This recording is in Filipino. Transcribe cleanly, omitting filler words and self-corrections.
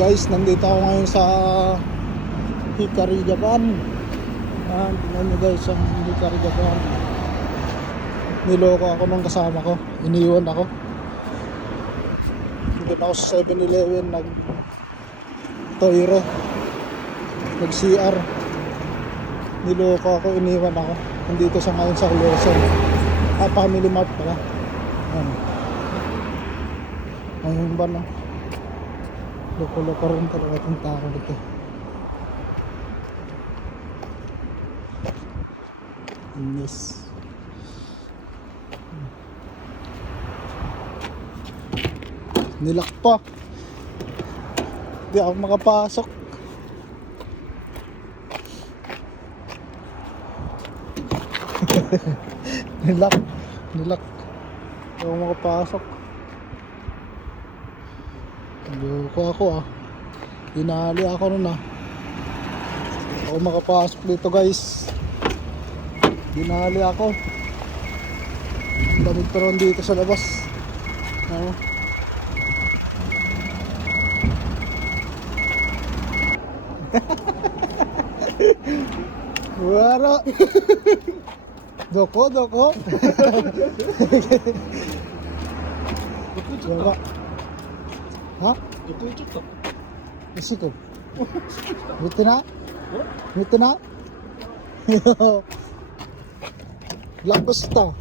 Guys, nandito ako ngayon sa Hikari, Japan. Tingnan nyo guys ang Hikari, Japan. Niloko ako ng kasama ko, iniwan ako. Doon ako sa 7-Eleven, nag Toiro, nag CR. Niloko ako, iniwan ako. Nandito sa ngayon sa Lawson. Family Mart pala. Ayun ba no? Loko-loko rin talaga itong tao dito. Yes. Nilak pa. Hindi ako makapasok. Nilak. Hindi ako makapasok. Loko ako dinali ako nun ako makapasok dito guys. Dinali ako. Damit pa ron dito sa labas. Wala. Doko. Wala. Ha? Ito. Isiko. Gitu na? Lagos to.